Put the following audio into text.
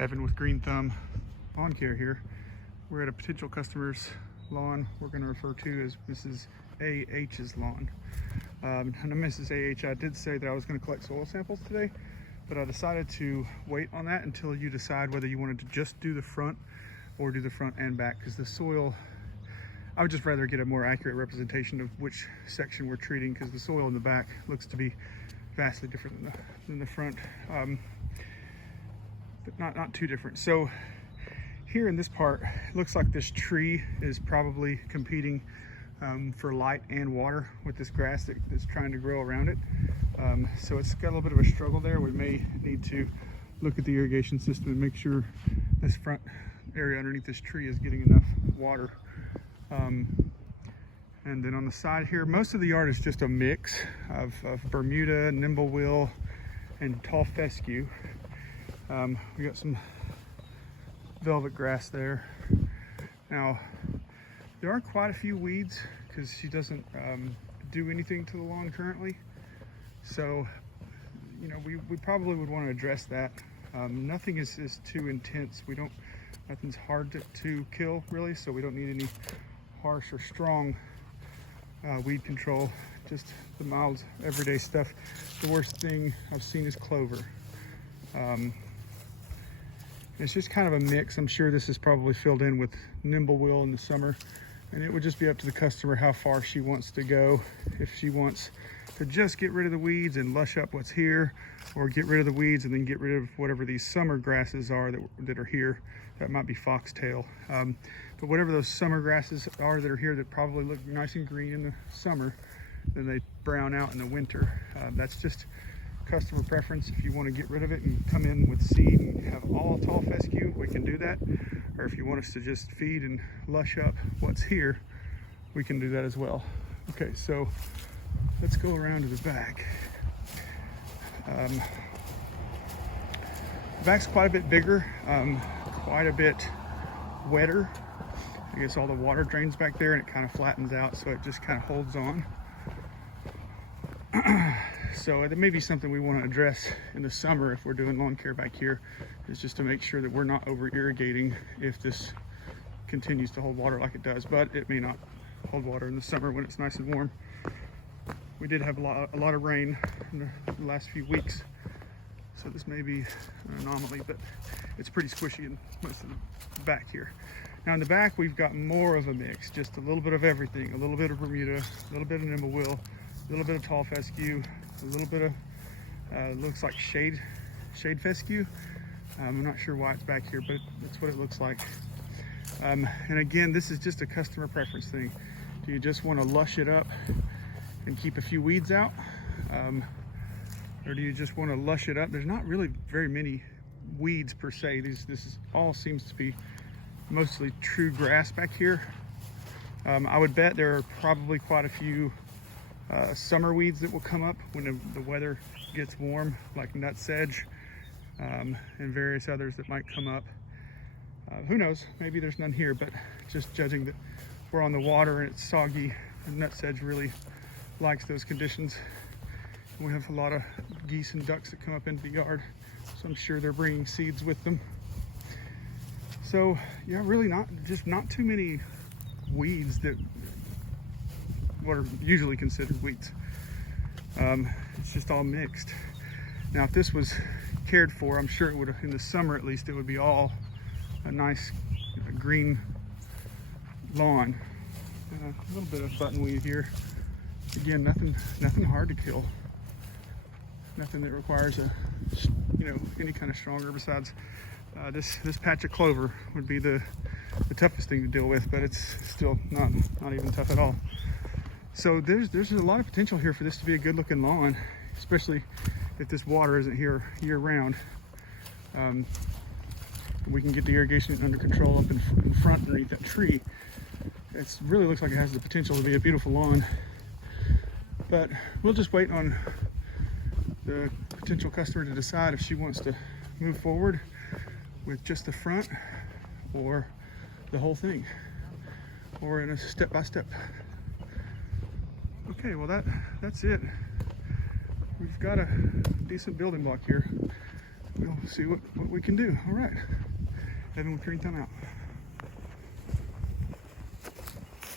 Evan with Green Thumb Lawn Care here. We're at a potential customer's lawn we're going to refer to as Mrs. A.H.'s lawn. And Mrs. A.H., I did say that I was going to collect soil samples today, but I decided to wait on that until you decide whether you wanted to just do the front or do the front and back, because the soil, I would just rather get a more accurate representation of which section we're treating, because the soil in the back looks to be vastly different than the front. But not too different. So here in this part, it looks like this tree is probably competing for light and water with this grass that's trying to grow around it. So it's got a little bit of a struggle there. We may need to look at the irrigation system and make sure this front area underneath this tree is getting enough water. And then on the side here, most of the yard is just a mix of Bermuda, Nimblewheel, and tall fescue. We got some velvet grass there. Now, there are quite a few weeds because she doesn't do anything to the lawn currently. So, you know, we probably would want to address that. Nothing is too intense. Nothing's hard to kill really, so we don't need any harsh or strong weed control, just the mild everyday stuff. The worst thing I've seen is clover. It's just kind of a mix. I'm sure this is probably filled in with Nimblewheel in the summer, and it would just be up to the customer how far she wants to go. If she wants to just get rid of the weeds and lush up what's here, or get rid of the weeds and then get rid of whatever these summer grasses are that are here. That might be foxtail. But whatever those summer grasses are that are here that probably look nice and green in the summer, then they brown out in the winter. That's just customer preference. If you want to get rid of it and come in with seed and have all tall fescue, we can do that. Or if you want us to just feed and lush up what's here, we can do that as well. Okay, so let's go around to the back. The back's quite a bit bigger, quite a bit wetter. I guess all the water drains back there and it kind of flattens out, so it just kind of holds on. So it may be something we want to address in the summer if we're doing lawn care back here, is just to make sure that we're not over irrigating if this continues to hold water like it does. But it may not hold water in the summer when it's nice and warm. We did have a lot of rain in the last few weeks, so this may be an anomaly, but it's pretty squishy in most of the back here. Now in the back, we've got more of a mix, just a little bit of everything, a little bit of Bermuda, a little bit of Nimblewheel, a little bit of tall fescue, a little bit of, looks like shade fescue. I'm not sure why it's back here, but that's what it looks like. And again, this is just a customer preference thing. Do you just want to lush it up and keep a few weeds out? Or do you just want to lush it up? There's not really very many weeds per se. This all seems to be mostly true grass back here. I would bet there are probably quite a few summer weeds that will come up when the weather gets warm, like nutsedge and various others that might come up. Who knows, maybe there's none here, but just judging that we're on the water and it's soggy, and nutsedge really likes those conditions. We have a lot of geese and ducks that come up into the yard, so I'm sure they're bringing seeds with them. So yeah, really not too many weeds that what are usually considered weeds. It's just all mixed. Now if this was cared for, I'm sure it would have, in the summer at least, it would be all a nice green lawn. A little bit of buttonweed here. Again, nothing hard to kill. Nothing that requires any kind of strong herbicides. This patch of clover would be the toughest thing to deal with, but it's still not even tough at all. So there's a lot of potential here for this to be a good looking lawn, especially if this water isn't here year round. We can get the irrigation under control up in front underneath that tree. It really looks like it has the potential to be a beautiful lawn, but we'll just wait on the potential customer to decide if she wants to move forward with just the front or the whole thing, or in a step-by-step. Okay, well that's it. We've got a decent building block here. we'll see what we can do. All right. Evan with Green Thumb out.